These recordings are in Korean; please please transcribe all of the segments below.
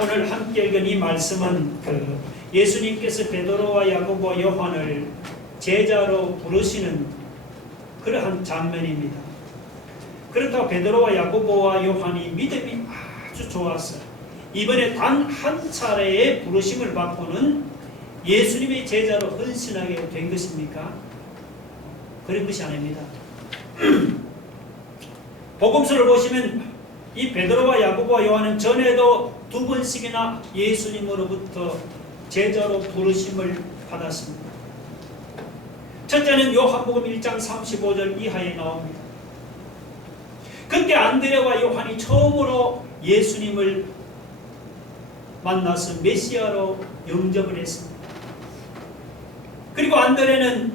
오늘 함께 읽은 이 말씀은 예수님께서 베드로와 야고보, 요한을 제자로 부르시는 그러한 장면입니다. 그렇다고 베드로와 야고보와 요한이 믿음이 아주 좋았어요. 이번에 단 한 차례의 부르심을 받고는 예수님의 제자로 헌신하게 된 것입니까? 그런 것이 아닙니다. 복음서를 보시면 이 베드로와 야고보와 요한은 전에도 2번씩이나 예수님으로부터 제자로 부르심을 받았습니다. 첫째는 요한복음 1장 35절 이하에 나옵니다. 그때 안드레와 요한이 처음으로 예수님을 만나서 메시아로 영접을 했습니다. 그리고 안드레는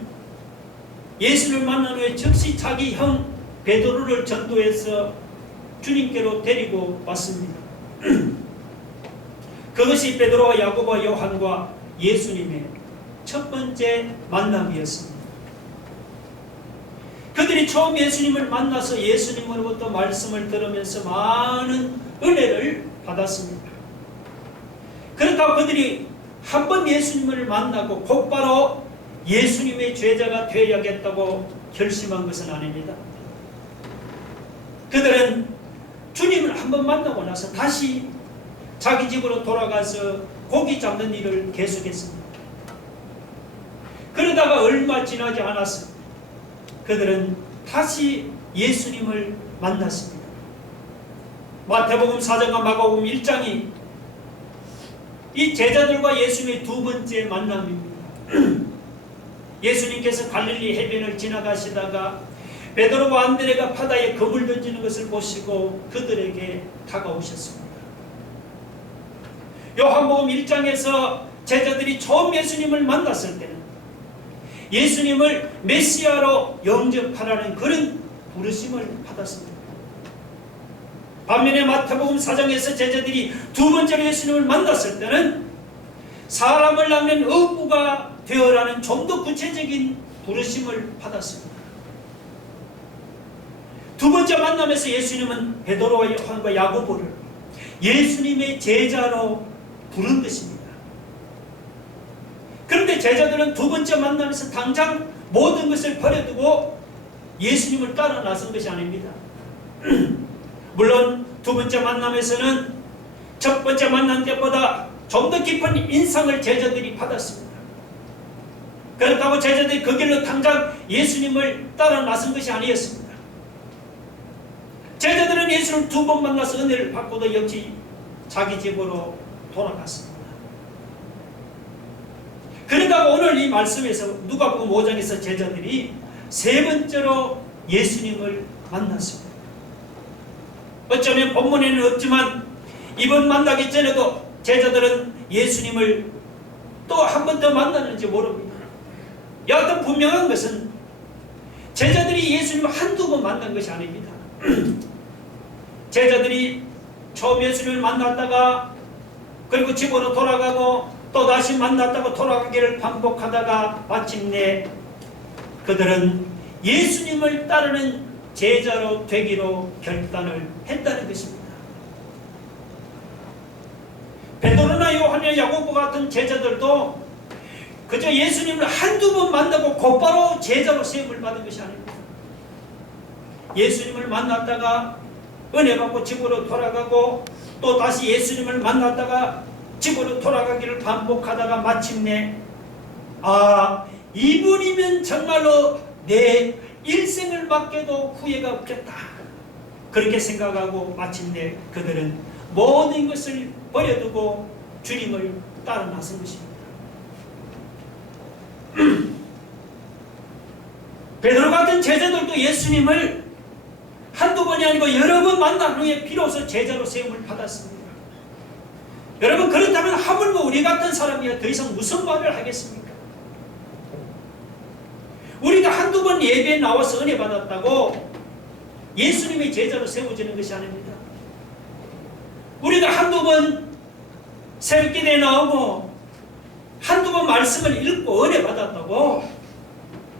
예수를 만난 후에 즉시 자기 형 베드로를 전도해서 주님께로 데리고 왔습니다. 그것이 베드로와 야고보와 요한과 예수님의 첫 번째 만남이었습니다. 그들이 처음 예수님을 만나서 예수님으로부터 말씀을 들으면서 많은 은혜를 받았습니다. 그렇다고 그들이 한 번 예수님을 만나고 곧바로 예수님의 제자가 되어야겠다고 결심한 것은 아닙니다. 그들은 주님을 한 번 만나고 나서 다시 자기 집으로 돌아가서 고기 잡는 일을 계속했습니다. 그러다가 얼마 지나지 않았습니다. 그들은 다시 예수님을 만났습니다. 마태복음 4장과 마가복음 1장이 이 제자들과 예수님의 두 번째 만남입니다. 예수님께서 갈릴리 해변을 지나가시다가 베드로와 안드레가 바다에 검을 던지는 것을 보시고 그들에게 다가오셨습니다. 요한복음 1장에서 제자들이 처음 예수님을 만났을 때는 예수님을 메시아로 영접하라는 그런 부르심을 받았습니다. 반면에 마태복음 4장에서 제자들이 두 번째로 예수님을 만났을 때는 사람을 낳는 어부가 되어라는 좀 더 구체적인 부르심을 받았습니다. 두 번째 만남에서 예수님은 베드로와 요한과 야고보를 예수님의 제자로 부른 것입니다. 그런데 제자들은 두 번째 만남에서 당장 모든 것을 버려두고 예수님을 따라 나선 것이 아닙니다. 물론 두 번째 만남에서는 첫 번째 만남 때보다 좀 더 깊은 인상을 제자들이 받았습니다. 그렇다고 제자들이 그 길로 당장 예수님을 따라 나선 것이 아니었습니다. 제자들은 예수를 두 번 만나서 은혜를 받고도 역시 자기 집으로 돌아갔습니다. 그러다가 오늘 이 말씀에서 누가복음 5장에서 제자들이 세 번째로 예수님을 만났습니다. 어쩌면 본문에는 없지만 이번 만나기 전에도 제자들은 예수님을 또 한 번 더 만났는지 모릅니다. 여하튼 분명한 것은 제자들이 예수님을 한두 번 만난 것이 아닙니다. 제자들이 처음 예수님을 만났다가 그리고 집으로 돌아가고 또 다시 만났다가 돌아가기를 반복하다가 마침내 그들은 예수님을 따르는 제자로 되기로 결단을 했다는 것입니다. 베드로나 요한이나 야고보 같은 제자들도 그저 예수님을 한두 번 만나고 곧바로 제자로 세움을 받은 것이 아닙니다. 예수님을 만났다가 은혜 받고 집으로 돌아가고 또 다시 예수님을 만났다가 집으로 돌아가기를 반복하다가 마침내 이분이면 정말로 내 일생을 맡겨도 후회가 없겠다 그렇게 생각하고 마침내 그들은 모든 것을 버려두고 주님을 따라 나선 것입니다. 베드로 같은 제자들도 예수님을 한두 번이 아니고 여러 번 만난 후에 비로소 제자로 세움을 받았습니다. 여러분, 그렇다면 하물며 우리 같은 사람이야 더 이상 무슨 말을 하겠습니까? 우리가 한두 번 예배에 나와서 은혜 받았다고 예수님의 제자로 세워지는 것이 아닙니다. 우리가 한두 번 새벽기도에 나오고 한두 번 말씀을 읽고 은혜 받았다고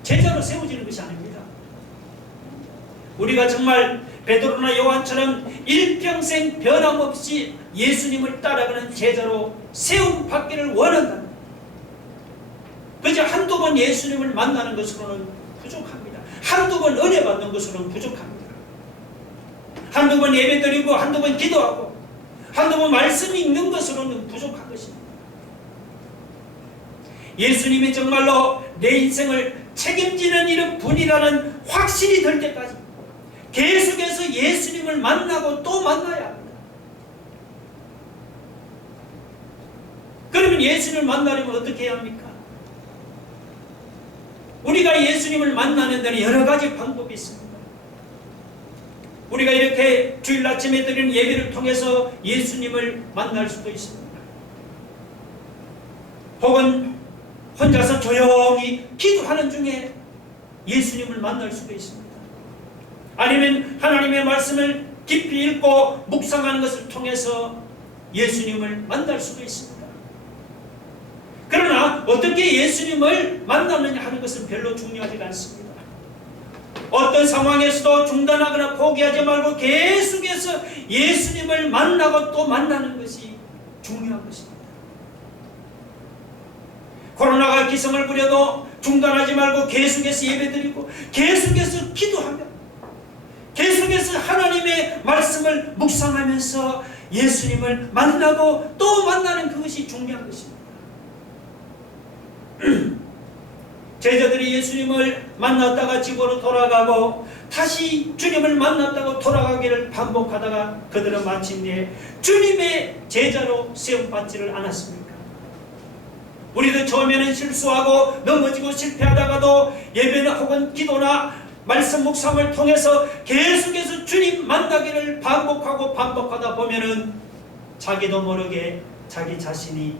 제자로 세워지는 것이 아닙니다. 우리가 정말 베드로나 요한처럼 일평생 변함없이 예수님을 따라가는 제자로 세움받기를 원한다. 그저 한두 번 예수님을 만나는 것으로는 부족합니다. 한두 번 은혜 받는 것으로는 부족합니다. 한두 번 예배드리고 한두 번 기도하고 한두 번 말씀 읽는 것으로는 부족한 것입니다. 예수님이 정말로 내 인생을 책임지는 이런 분이라는 확신이 들 때까지 계속해서 예수님을 만나고 또 만나야 합니다. 그러면 예수님을 만나려면 어떻게 해야 합니까? 우리가 예수님을 만나는 데는 여러 가지 방법이 있습니다. 우리가 이렇게 주일 아침에 드리는 예배를 통해서 예수님을 만날 수도 있습니다. 혹은 혼자서 조용히 기도하는 중에 예수님을 만날 수도 있습니다. 아니면 하나님의 말씀을 깊이 읽고 묵상하는 것을 통해서 예수님을 만날 수도 있습니다. 그러나 어떻게 예수님을 만나느냐 하는 것은 별로 중요하지 않습니다. 어떤 상황에서도 중단하거나 포기하지 말고 계속해서 예수님을 만나고 또 만나는 것이 중요한 것입니다. 코로나가 기승을 부려도 중단하지 말고 계속해서 예배드리고 계속해서 기도하며 계속해서 하나님의 말씀을 묵상하면서 예수님을 만나고 또 만나는 그것이 중요한 것입니다. 제자들이 예수님을 만났다가 집으로 돌아가고 다시 주님을 만났다고 돌아가기를 반복하다가 그들은 마침내 주님의 제자로 세움받지를 않았습니까? 우리도 처음에는 실수하고 넘어지고 실패하다가도 예배나 혹은 기도나 말씀 묵상을 통해서 계속해서 주님 만나기를 반복하다 보면은 자기도 모르게 자기 자신이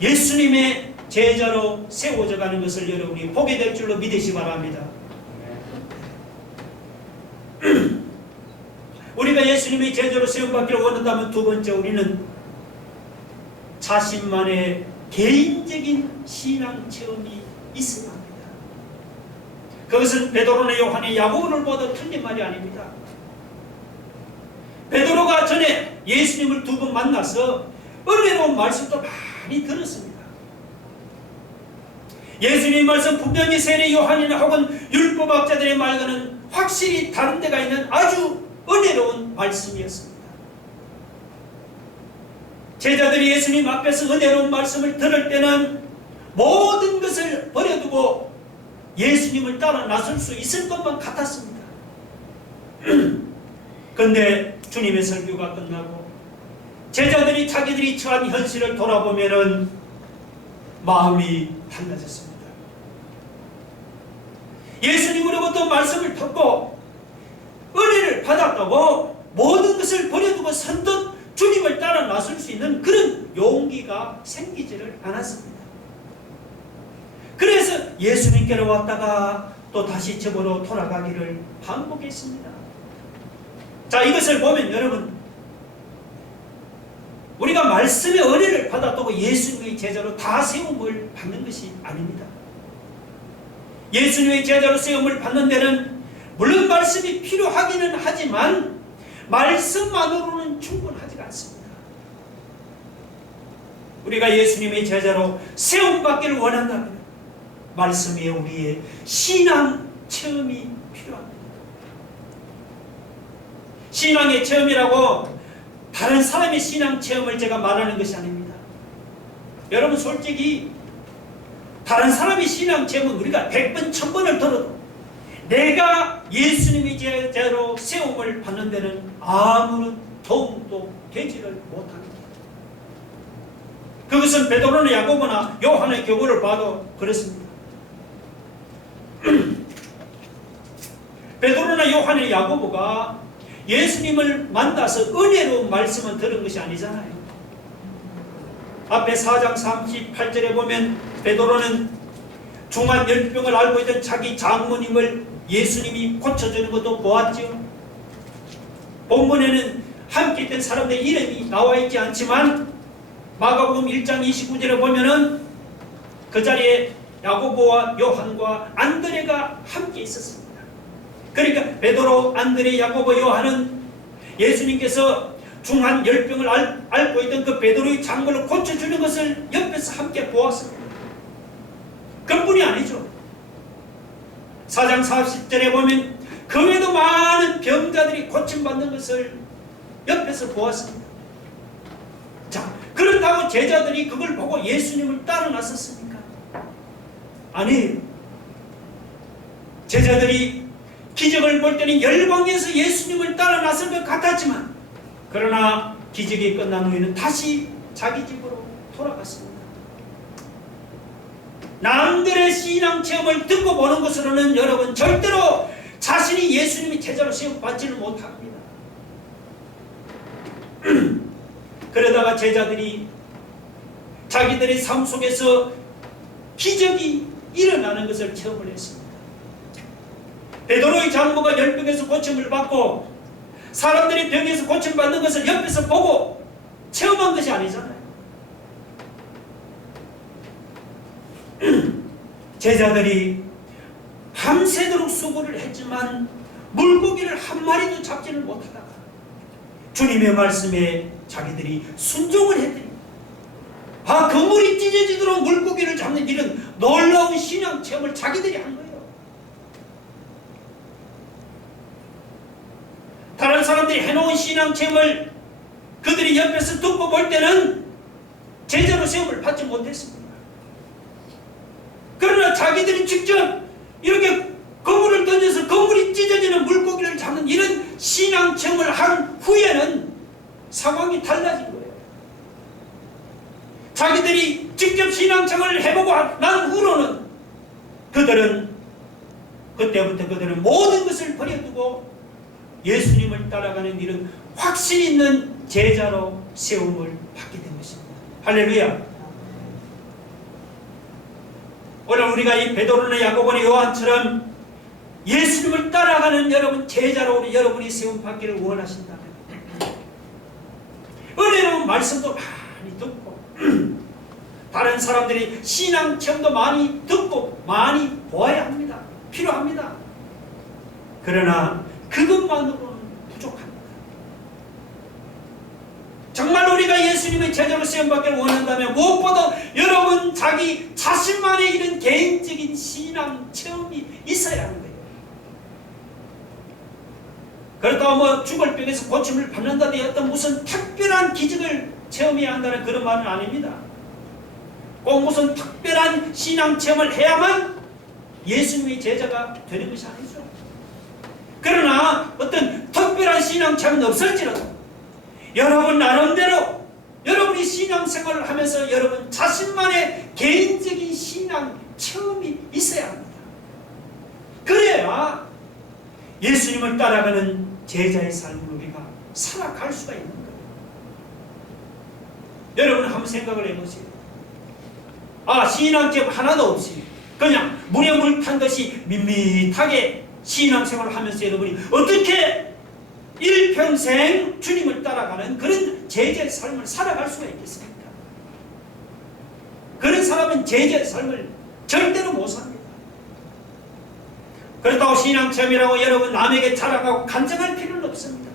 예수님의 제자로 세워져 가는 것을 여러분이 보게 될 줄로 믿으시 바랍니다. 우리가 예수님의 제자로 세움받기를 원한다면 두 번째, 우리는 자신만의 개인적인 신앙 체험이 있어야 합니다. 그것은 베드로나 요한의 야고보를 보다 틀린 말이 아닙니다. 베드로가 전에 예수님을 두 번 만나서 은혜로운 말씀도 많이 들었습니다. 예수님의 말씀 분명히 세례 요한이나 혹은 율법학자들의 말과는 확실히 다른 데가 있는 아주 은혜로운 말씀이었습니다. 제자들이 예수님 앞에서 은혜로운 말씀을 들을 때는 모든 것을 버려두고 예수님을 따라 나설 수 있을 것만 같았습니다. 그런데 주님의 설교가 끝나고 제자들이 자기들이 처한 현실을 돌아보면은 마음이 달라졌습니다. 예수님으로부터 말씀을 듣고 은혜를 받았다고 모든 것을 버려두고 선뜻 주님을 따라 나설 수 있는 그런 용기가 생기지를 않았습니다. 그래서 예수님께로 왔다가 또 다시 집으로 돌아가기를 반복했습니다. 자, 이것을 보면 여러분, 우리가 말씀의 은혜를 받았다고 예수님의 제자로 다 세움을 받는 것이 아닙니다. 예수님의 제자로 세움을 받는 데는 물론 말씀이 필요하기는 하지만 말씀만으로는 충분하지 않습니다. 우리가 예수님의 제자로 세움받기를 원한다면 말씀 위에 우리의 신앙 체험이 필요합니다. 신앙의 체험이라고 다른 사람의 신앙 체험을 제가 말하는 것이 아닙니다. 여러분, 솔직히 다른 사람의 신앙 체험은 우리가 100번, 1000번을 들어도 내가 예수님의 제자로 세움을 받는 데는 아무런 도움도 되지를 못합니다. 그것은 베드로나 야고보나 요한의 교보를 봐도 그렇습니다. 베드로나 요한의 야고보가 예수님을 만나서 은혜로운 말씀을 들은 것이 아니잖아요. 앞에 4장 38절에 보면 베드로는 중한 열병을 앓고 있던 자기 장모님을 예수님이 고쳐주는 것도 보았죠. 본문에는 함께 있던 사람들의 이름이 나와 있지 않지만 마가복음 1장 29절에 보면은 그 자리에 야고보와 요한과 안드레가 함께 있었습니다. 그러니까 베드로, 안드레, 야고보, 요한은 예수님께서 중한 열병을 앓고 있던 그 베드로의 장골을 고쳐주는 것을 옆에서 함께 보았습니다. 그뿐이 아니죠. 4장 40절에 보면 그 외에도 많은 병자들이 고침받는 것을 옆에서 보았습니다. 자, 그렇다고 제자들이 그걸 보고 예수님을 따라 나섰습니까? 아니에요. 제자들이 기적을 볼 때는 열광해서 예수님을 따라 나설 것 같았지만, 그러나 기적이 끝난 후에는 다시 자기 집으로 돌아갔습니다. 남들의 신앙 체험을 듣고 보는 것으로는 여러분 절대로 자신이 예수님의 제자로 시험받지는 못합니다. 그러다가 제자들이 자기들의 삶 속에서 기적이 일어나는 것을 체험을 했습니다. 베드로의 장모가 열병에서 고침을 받고 사람들이 병에서 고침받는 것을 옆에서 보고 체험한 것이 아니잖아요. 제자들이 밤새도록 수고를 했지만 물고기를 한 마리도 잡지를 못하다가 주님의 말씀에 자기들이 순종을 했더니 그물이 찢어지도록 물고기를 잡는 이런 놀라운 신앙 체험을 자기들이 한 거예요. 다른 사람들이 해놓은 신앙 체험을 그들이 옆에서 듣고 볼 때는 제자로 시험을 받지 못했습니다. 그러나 자기들이 직접 이렇게 그물을 던져서 그물이 찢어지는 물고기를 잡는 이런 신앙 체험을 한 후에는 상황이 달라진 거예요. 자기들이 직접 신앙 체험을 해보고 난 후로는 그때부터 모든 것을 버려두고 예수님을 따라가는 이런 확신 있는 제자로 세움을 받게 된 것입니다. 할렐루야. 오늘 우리가 이 베드로나 야고보나 요한처럼 예수님을 따라가는 여러분 제자로 여러분이 세움 받기를 원하신다면 은혜로운 말씀도 많이 듣고 다른 사람들이 신앙 체험도 많이 듣고 많이 보아야 합니다. 필요합니다. 그러나 그것만으로는 부족합니다. 정말 우리가 예수님의 제자로 시험받기를 원한다면 무엇보다 여러분 자기 자신만의 이런 개인적인 신앙 체험이 있어야 하는 거예요. 그렇다고 죽을 병에서 고침을 받는다든지 어떤 무슨 특별한 기적을 체험해야 한다는 그런 말은 아닙니다. 꼭 무슨 특별한 신앙 체험을 해야만 예수님의 제자가 되는 것이 아니죠. 그러나 어떤 특별한 신앙 체험은 없을지라도 여러분 나름대로 여러분이 신앙생활을 하면서 여러분 자신만의 개인적인 신앙 체험이 있어야 합니다. 그래야 예수님을 따라가는 제자의 삶을 우리가 살아갈 수가 있는 거예요. 여러분 한번 생각을 해보세요. 신앙 체험 하나도 없이 그냥 물에 물 탄 듯이 밋밋하게 신앙생활을 하면서 여러분이 어떻게 일평생 주님을 따라가는 그런 제자의 삶을 살아갈 수가 있겠습니까? 그런 사람은 제자의 삶을 절대로 못 삽니다. 그렇다고 신앙체험이라고 여러분 남에게 자랑하고 간증할 필요는 없습니다.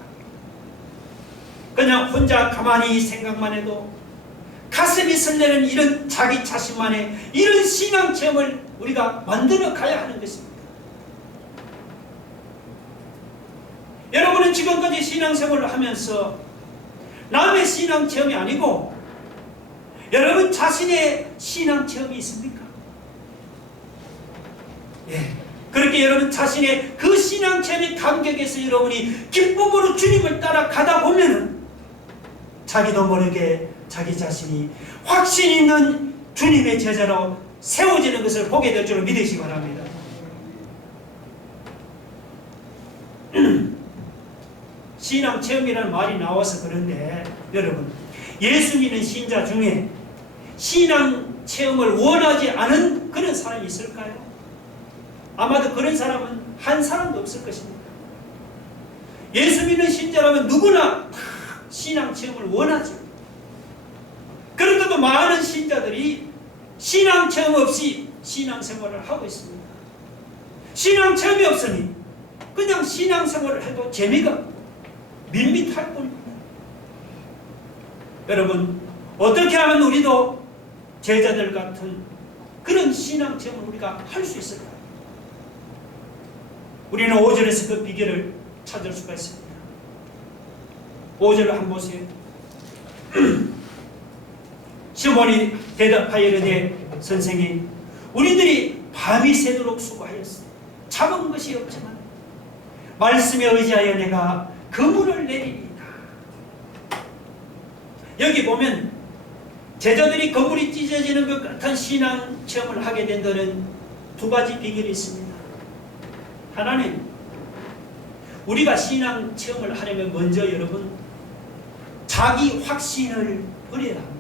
그냥 혼자 가만히 생각만 해도 가슴이 설레는 이런 자기 자신만의 이런 신앙체험을 우리가 만들어 가야 하는 것입니다. 여러분은 지금까지 신앙생활을 하면서 남의 신앙체험이 아니고 여러분 자신의 신앙체험이 있습니까? 그렇게 여러분 자신의 그 신앙체험의 감격에서 여러분이 기쁨으로 주님을 따라가다 보면은 자기도 모르게 자기 자신이 확신 있는 주님의 제자로 세워지는 것을 보게 될 줄을 믿으시기 바랍니다. 신앙체험이라는 말이 나와서 그런데 여러분 예수 믿는 신자 중에 신앙체험을 원하지 않은 그런 사람이 있을까요? 아마도 그런 사람은 한 사람도 없을 것입니다. 예수 믿는 신자라면 누구나 다 신앙체험을 원하죠. 그런데도 많은 신자들이 신앙체험 없이 신앙생활을 하고 있습니다. 신앙체험이 없으니 그냥 신앙생활을 해도 재미가 없고 밋밋할 뿐입니다. 여러분, 어떻게 하면 우리도 제자들 같은 그런 신앙 체험을 우리가 할 수 있을까요? 우리는 5절에서 그 비결을 찾을 수가 있습니다. 5절을 한번 보세요. 시몬이 대답하여 이르되 선생님, 우리들이 밤이 새도록 수고하였으니 잡은 것이 없지만 말씀에 의지하여 내가 그물을 내리리이다. 여기 보면 제자들이 그물이 찢어지는 것 같은 신앙 체험을 하게 된 데는 두 가지 비결이 있습니다. 하나는 우리가 신앙 체험을 하려면 먼저 여러분 자기 확신을 버려야 합니다.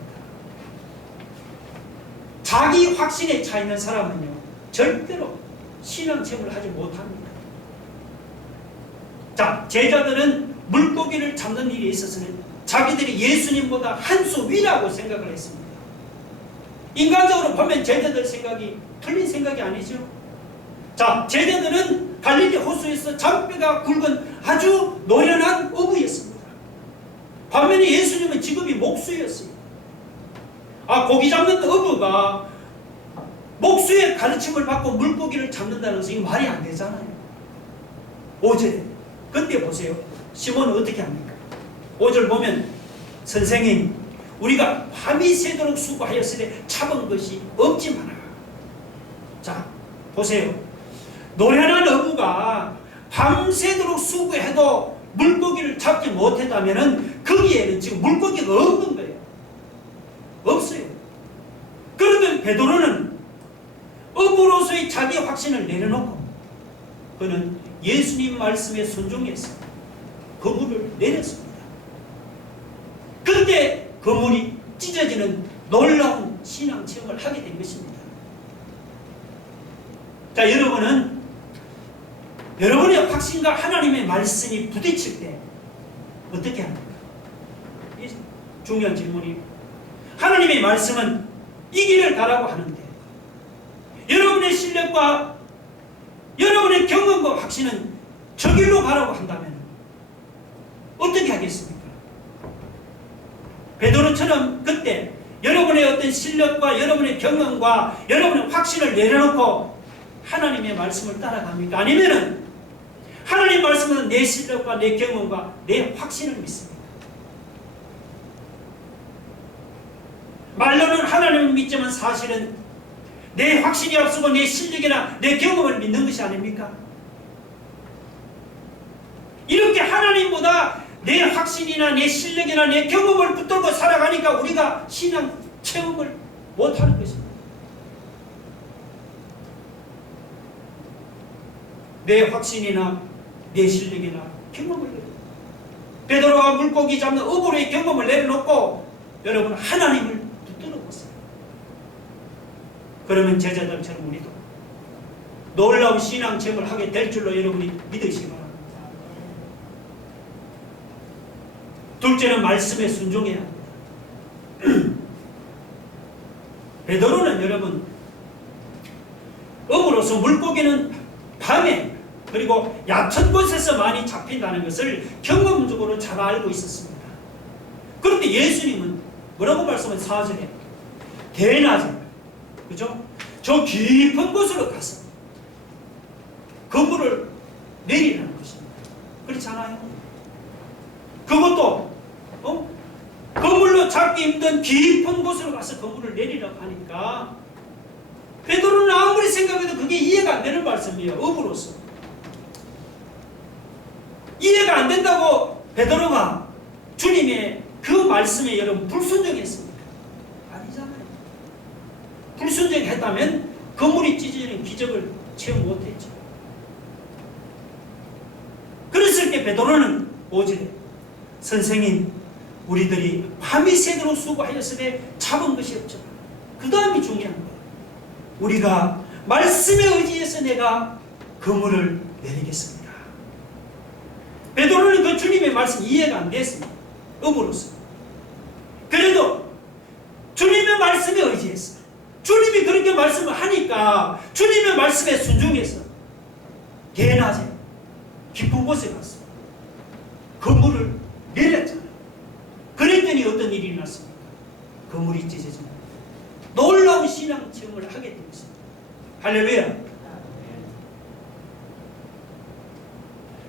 자기 확신에 차 있는 사람은요 절대로 신앙 체험을 하지 못합니다. 자, 제자들은 물고기를 잡는 일에 있어서는 자기들이 예수님보다 한 수 위라고 생각을 했습니다. 인간적으로 보면 제자들 생각이 틀린 생각이 아니죠. 자, 제자들은 갈릴리 호수에서 잔뼈가 굵은 아주 노련한 어부였습니다. 반면에 예수님은 직업이 목수였어요. 고기 잡는 어부가 목수의 가르침을 받고 물고기를 잡는다는 것이 말이 안 되잖아요. 5절에 그때 보세요. 시몬은 어떻게 합니까? 5절 보면 선생님, 우리가 밤이 새도록 수고하였으되 잡은 것이 없지만아. 자, 보세요. 노련한 어부가 밤새도록 수고해도 물고기를 잡지 못했다면 거기에는 지금 물고기가 없는 거예요. 없어요. 그러면 베드로는 어부로서의 자기 확신을 내려놓고 그는 예수님 말씀에 순종해서 그물을 내렸습니다. 그때 그물이 찢어지는 놀라운 신앙 체험을 하게 된 것입니다. 자, 여러분은 여러분의 확신과 하나님의 말씀이 부딪힐 때 어떻게 합니까? 이 중요한 질문이에요. 하나님의 말씀은 이 길을 가라고 하는데 여러분의 실력과 여러분의 경험과 확신은 저 길로 가라고 한다면 어떻게 하겠습니까? 베드로처럼 그때 여러분의 어떤 실력과 여러분의 경험과 여러분의 확신을 내려놓고 하나님의 말씀을 따라갑니까? 아니면은 하나님 말씀은 내 실력과 내 경험과 내 확신을 믿습니다. 말로는 하나님을 믿지만 사실은 내 확신이 앞서고 내 실력이나 내 경험을 믿는 것이 아닙니까? 이렇게 하나님보다 내 확신이나 내 실력이나 내 경험을 붙들고 살아가니까 우리가 신앙 체험을 못하는 것입니다. 내 확신이나 내 실력이나 경험을 베드로가 물고기 잡는 어부의 경험을 내려놓고 여러분 하나님을 붙들어 보세요. 그러면 제자들처럼 우리도 놀라운 신앙 체험을 하게 될 줄로 여러분이 믿으시기 바랍니다. 둘째는 말씀에 순종해야 합니다. 베드로는 여러분 어부로서 물고기는 밤에 그리고 얕은 곳에서 많이 잡힌다는 것을 경험적으로 잘 알고 있었습니다. 그런데 예수님은 뭐라고 말씀하신 4절에 대낮에 그죠? 저 깊은 곳으로 가서 그물을 내리라는 것입니다. 그렇지 않아요? 그것도 그물로 잡기 힘든 깊은 곳으로 가서 그물을 내리라고 하니까 베드로는 아무리 생각해도 그게 이해가 안 되는 말씀이에요. 어부로서 이해가 안 된다고 베드로가 주님의 그 말씀에 여러분 불순종했습니까? 아니잖아요. 불순종했다면 그물이 찢어지는 기적을 체험 못했죠. 그랬을 때 베드로는 5절에 선생님, 우리들이 밤이 새도록 수고하였으되 잡은 것이 없지만 그 다음이 중요한 거예요. 우리가 말씀에 의지해서 내가 그물을 내리겠습니다. 베드로는 그 주님의 말씀 이해가 안 됐습니다. 어부로서. 그래도 주님의 말씀에 의지했어요. 주님이 그렇게 말씀을 하니까 주님의 말씀에 순종해서 대낮에 깊은 곳에 가서 그물을 내렸잖아요. 그랬더니 어떤 일이 났습니까? 그물이 찢어집니다. 놀라운 신앙 체험을 하게 되었습니다. 할렐루야.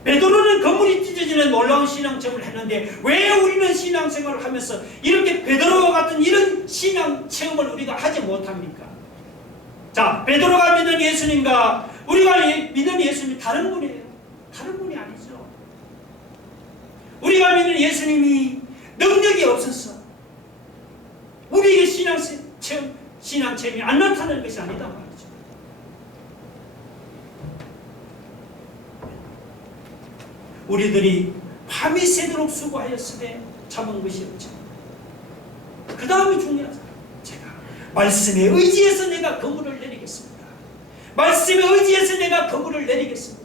베드로는 그물이 찢어지는 놀라운 신앙 체험을 했는데 왜 우리는 신앙생활을 하면서 이렇게 베드로와 같은 이런 신앙 체험을 우리가 하지 못합니까? 자, 베드로가 믿는 예수님과 우리가 믿는 예수님이 다른 분이에요. 다른 분이 아니죠. 우리가 믿는 예수님이 능력이 없어서 우리에게 신앙 체험이 안 나타나는 것이 아니다 말이죠. 우리들이 밤이 새도록 수고하였으되 잡은 것이 없죠. 그 다음이 중요하죠. 제가 말씀에 의지해서 내가 그물을 내리겠습니다. 말씀에 의지해서 내가 그물을 내리겠습니다.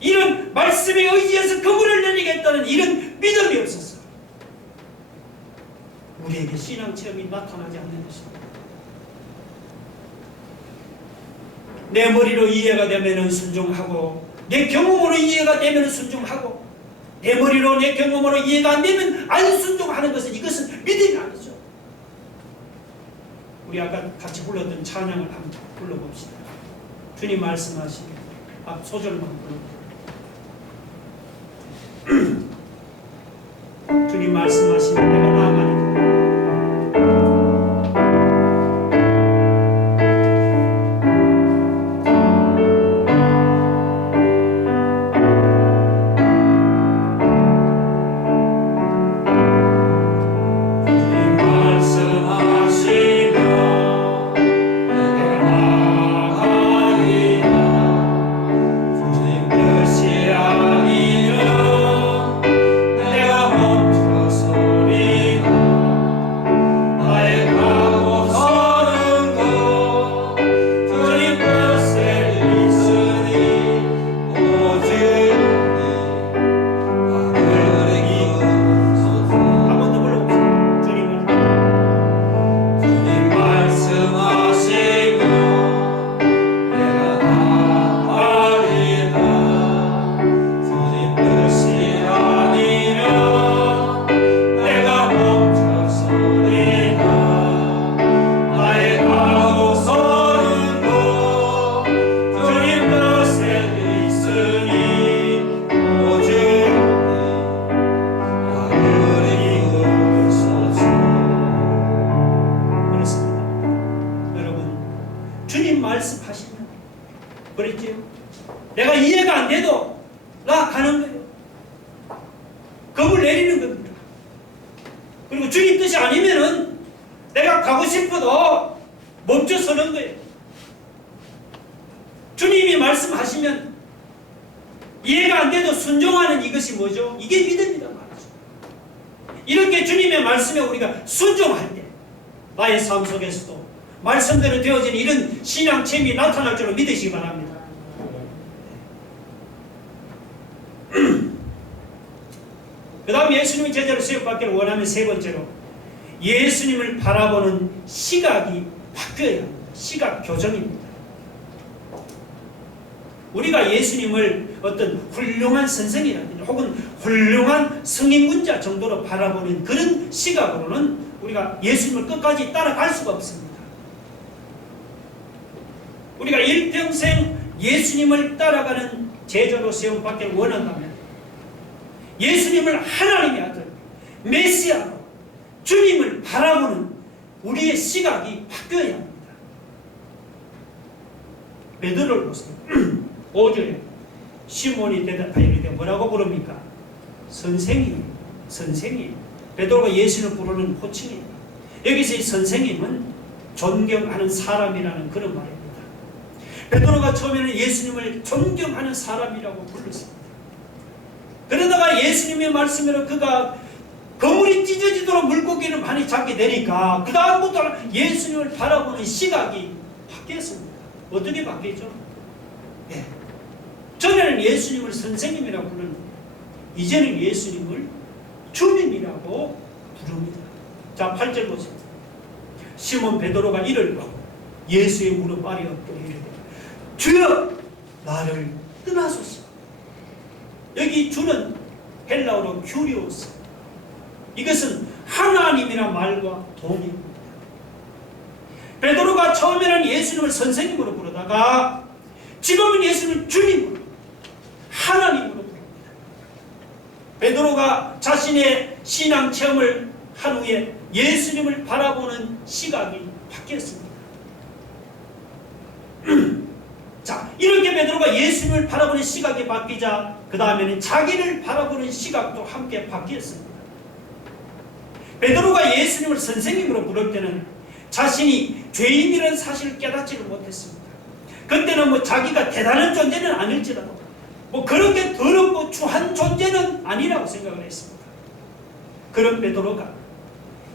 이런 말씀에 의지해서 그물을 내리겠다는 이런 믿음이 없어서 우리에게 신앙 체험이 나타나지 않는 것입니다. 내 머리로 이해가 되면 순종하고 내 경험으로 이해가 되면 순종하고 내 머리로 내 경험으로 이해가 안 되면 안 순종하는 것은 이것은 믿음이 아니죠. 우리 아까 같이 불렀던 찬양을 한번 불러봅시다. 주님 말씀하시길 앞 소절만 불러봅시다. 주님 말씀하시면 내가 나아가니까 그랬지요? 내가 이해가 안 돼도 나 가는 거예요. 겁을 내리는 겁니다. 그리고 주님 뜻이 아니면은 내가 가고 싶어도 멈춰 서는 거예요. 주님이 말씀하시면 이해가 안 돼도 순종하는 이것이 뭐죠? 이게 믿음이다 말이죠. 이렇게 주님의 말씀에 우리가 순종할 때 나의 삶 속에서도 말씀대로 되어지는 이런 신앙 체험이 나타날 줄로 믿으시기 바랍니다. 그 다음 예수님이 제자로 수용받기를 원하면 세 번째로 예수님을 바라보는 시각이 바뀌어야 합니다. 시각 교정입니다. 우리가 예수님을 어떤 훌륭한 선생이라든지 혹은 훌륭한 성인군자 정도로 바라보는 그런 시각으로는 우리가 예수님을 끝까지 따라갈 수가 없습니다. 우리가 일평생 예수님을 따라가는 제자로 세움받기를 원한다면 예수님을 하나님의 아들, 메시아로 주님을 바라보는 우리의 시각이 바뀌어야 합니다. 베드로를 보세요. 5절에 시몬이 대답하여 이르되 뭐라고 부릅니까? 선생님, 선생님. 베드로가 예수를 부르는 호칭이에요. 여기서 이 선생님은 존경하는 사람이라는 그런 말입니다. 베드로가 처음에는 예수님을 존경하는 사람이라고 불렀습니다. 그러다가 예수님의 말씀으로 그가 그물이 찢어지도록 물고기를 많이 잡게 되니까 그 다음부터 예수님을 바라보는 시각이 바뀌었습니다. 어떻게 바뀌었죠? 네. 전에는 예수님을 선생님이라고 부르는데 이제는 예수님을 주님이라고 부릅니다. 자, 8절 보세요. 시몬 베드로가 이를 보고 예수의 무릎 아래 엎드려 이르되 주여 나를 떠나소서. 여기 주는 헬라어로 큐리오스. 이것은 하나님이란 말과 동의입니다. 베드로가 처음에는 예수님을 선생님으로 부르다가 지금은 예수님을 주님으로, 하나님으로 부릅니다. 베드로가 자신의 신앙 체험을 한 후에 예수님을 바라보는 시각이 바뀌었습니다. 자, 이렇게 베드로가 예수님을 바라보는 시각이 바뀌자 그 다음에는 자기를 바라보는 시각도 함께 바뀌었습니다. 베드로가 예수님을 선생님으로 부를 때는 자신이 죄인이라는 사실을 깨닫지를 못했습니다. 그때는 뭐 자기가 대단한 존재는 아닐지라도 뭐 그렇게 더럽고 추한 존재는 아니라고 생각을 했습니다. 그런 베드로가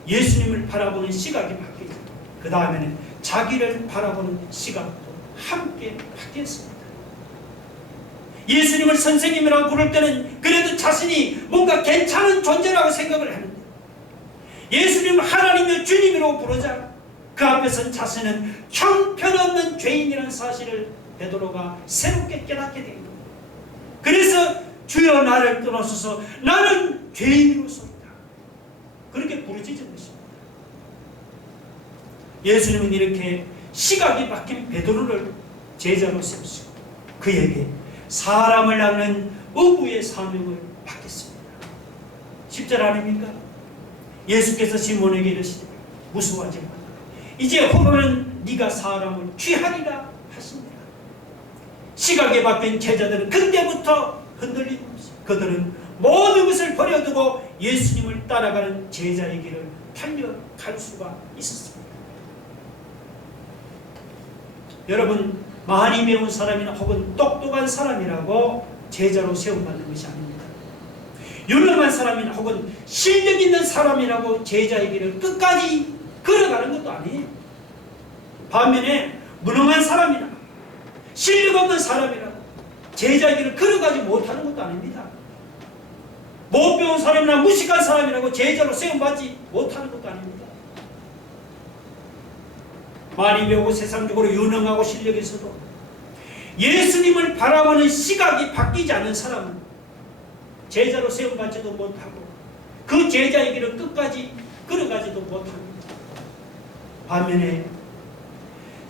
예수님을 바라보는 시각이 바뀌자 그 다음에는 자기를 바라보는 시각도 함께 바뀌었습니다. 예수님을 선생님이라고 부를 때는 그래도 자신이 뭔가 괜찮은 존재라고 생각을 하는데 예수님을 하나님의 주님이라고 부르자 그 앞에서 자신은 형편없는 죄인이라는 사실을 베드로가 새롭게 깨닫게 된 겁니다. 그래서 주여 나를 떠나소서 나는 죄인으로서이다. 그렇게 부르짖은 것입니다. 예수님은 이렇게 시각이 바뀐 베드로를 제자로 세우시고 그에게 사람을 낳는 어부의 사명을 받겠습니다. 10절 아닙니까? 예수께서 시몬에게 이르시되 무서워하지 마라. 이제 후로는 네가 사람을 취하리라 하십니다. 시각이 바뀐 제자들은 그때부터 흔들림 없이 그들은 모든 것을 버려두고 예수님을 따라가는 제자의 길을 달려갈 수가 있었습니다. 여러분, 많이 배운 사람이나 혹은 똑똑한 사람이라고 제자로 세움받는 것이 아닙니다. 유능한 사람이나 혹은 실력 있는 사람이라고 제자의 길을 끝까지 걸어가는 것도 아니에요. 반면에 무능한 사람이나 실력 없는 사람이라고 제자의 길을 걸어가지 못하는 것도 아닙니다. 못 배운 사람이나 무식한 사람이라고 제자로 세움받지 못하는 것도 아닙니다. 많이 배우고 세상적으로 유능하고 실력이 있어도 예수님을 바라보는 시각이 바뀌지 않는 사람은 제자로 세움받지도 못하고 그 제자의 길을 끝까지 걸어가지도 못합니다. 반면에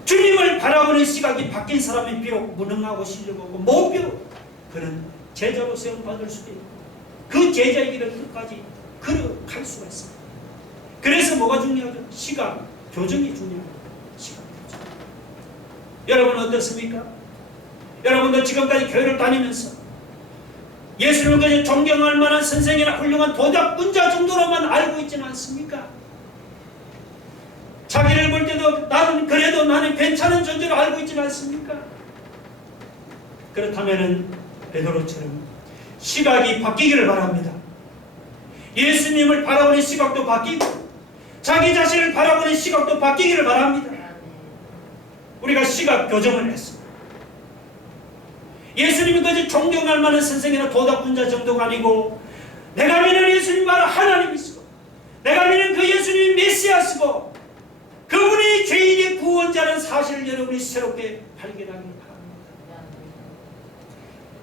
주님을 바라보는 시각이 바뀐 사람이 비록 무능하고 실력 없고 못 배우고 그는 제자로 세움받을 수도 있고 그 제자의 길을 끝까지 걸어갈 수가 있습니다. 그래서 뭐가 중요하죠? 시각, 교정이 중요합니다. 시각, 교정. 여러분 어떻습니까? 여러분도 지금까지 교회를 다니면서 예수님을 그저 존경할 만한 선생이나 훌륭한 도덕분자 정도로만 알고 있지는 않습니까? 자기를 볼 때도 나는 괜찮은 존재로 알고 있지는 않습니까? 그렇다면 베드로처럼 시각이 바뀌기를 바랍니다. 예수님을 바라보는 시각도 바뀌고 자기 자신을 바라보는 시각도 바뀌기를 바랍니다. 우리가 시각 교정을 했습니다. 예수님이 그저 존경할 만한 선생이나 도덕분자 정도가 아니고 내가 믿는 예수님 바로 하나님이시고 내가 믿는 그 예수님이 메시아시고 그분이 죄인의 구원자라는 사실을 여러분이 새롭게 발견하기 바랍니다.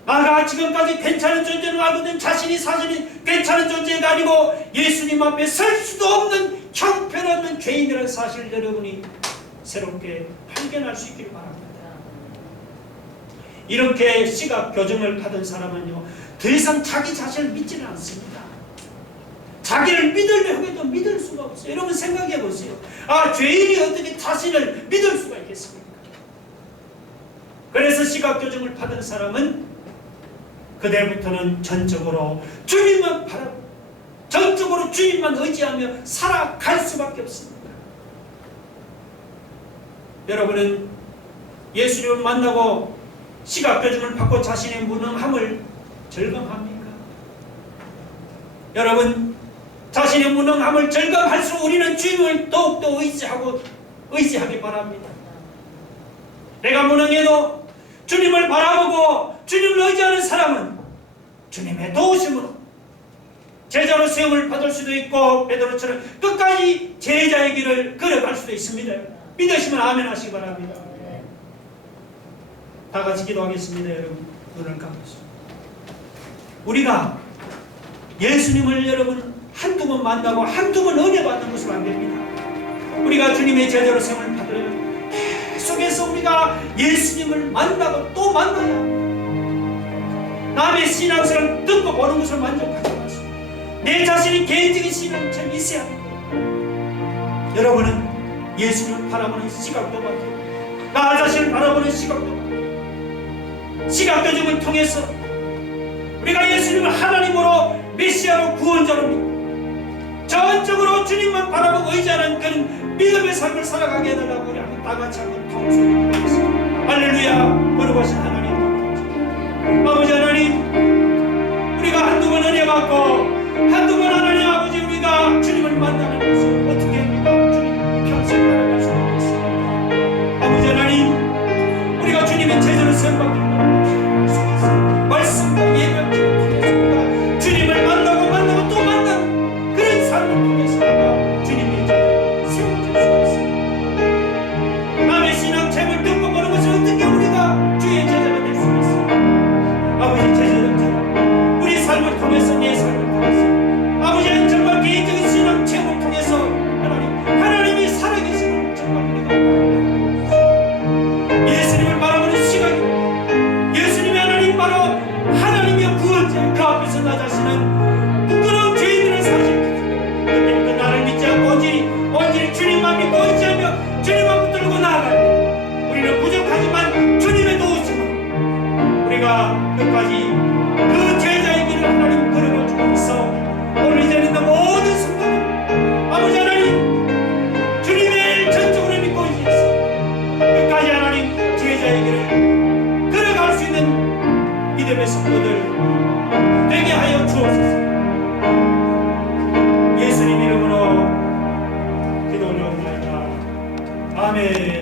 나가 지금까지 괜찮은 존재로 알고 있는 자신이 사실은 괜찮은 존재가 아니고 예수님 앞에 설 수도 없는 형편없는 죄인이라는 사실을 여러분이 새롭게 발견할 수 있기를 바랍니다. 이렇게 시각 교정을 받은 사람은요 더 이상 자기 자신을 믿지는 않습니다. 자기를 믿으려고 해도 믿을 수가 없어요. 여러분 생각해 보세요. 죄인이 어떻게 자신을 믿을 수가 있겠습니까? 그래서 시각 교정을 받은 사람은 그때부터는 전적으로 주님만 바라고 전적으로 주님만 의지하며 살아갈 수밖에 없습니다. 여러분은 예수님을 만나고 시각교정을 받고 자신의 무능함을 절감합니까? 여러분 자신의 무능함을 절감할수록 우리는 주님을 더욱더 의지하기 바랍니다. 내가 무능해도 주님을 바라보고 주님을 의지하는 사람은 주님의 도우심으로 제자로 세움을 받을 수도 있고 베드로처럼 끝까지 제자의 길을 걸어갈 수도 있습니다. 믿으시면 아멘 하시기 바랍니다. 다 같이 기도하겠습니다. 여러분 눈을 감으시고 우리가 예수님을 여러분 한두 번 만나고 한두 번 은혜 받는 것은 안 됩니다. 우리가 주님의 제자로 생을 받으려면 계속해서 우리가 예수님을 만나고 또 만나야, 남의 신앙생활을 듣고 보는 것을 만족하지 마시고 내 자신이 개인적인 신앙처럼 있어야 합니다. 여러분은 예수님을 바라보는 시각도 바뀌고 나 자신을 바라보는 시각도 바뀌고 시각교정을 통해서 우리가 예수님을 하나님으로 메시아로 구원자로 믿고 전적으로 주님만 바라보고 의지하는 그런 믿음의 삶을 살아가게 해달라고 우리 다 같이 한번 통수를 드리겠습니다. 할렐루야. 거룩하신 하나님, 아버지 하나님, 우리가 한두 번 은혜 받고 한두 번 하나님 아버지 우리가 주님을 만나는 것을 어떻게 합니까? 주님 평생 살아갈 수 없겠습니다. 아버지 하나님, 우리가 주님의 제자로 세움받는 말씀과 예배를 통해서 주님을 만나고 또 만나는 그런 삶을 통해서 우리가 주님의 제자로 세워질 수 있습니다. 남의 신앙 책을 듣고 보는 것을 어떻게 우리가 주의 제자가 될 수 있습니까? 아버지 제자들처럼 우리 삶을 통해서 내 삶을 통해서 아버지는 정말 개인적인 신앙 체험을 통해서 하나님이 살아계심을 정말 우리가 예수님을 바라보는 시각이 예수님의 하나님 바로 하나님의 구원자 그 앞에서 나 자신은 부끄러운 죄인들을 사실 그때부터 나를 믿지 않고 온전히 주님만 믿고 의지하며 주님만 붙들고 나아갈 때 우리는 부족하지만 주님의 도우심으로 우리가 끝까지 그 제자의 길을 하나님 걸어갈 수 있어 오늘 이제는 모든 순간을 아버지 하나님 주님의 전적으로 믿고 의지해서 끝까지 하나님 제자의 길을 걸어갈 수 있는 믿음의 성도들 되게 하여 주옵소서. 예수님 이름으로 기도 올려옵니다. 아멘.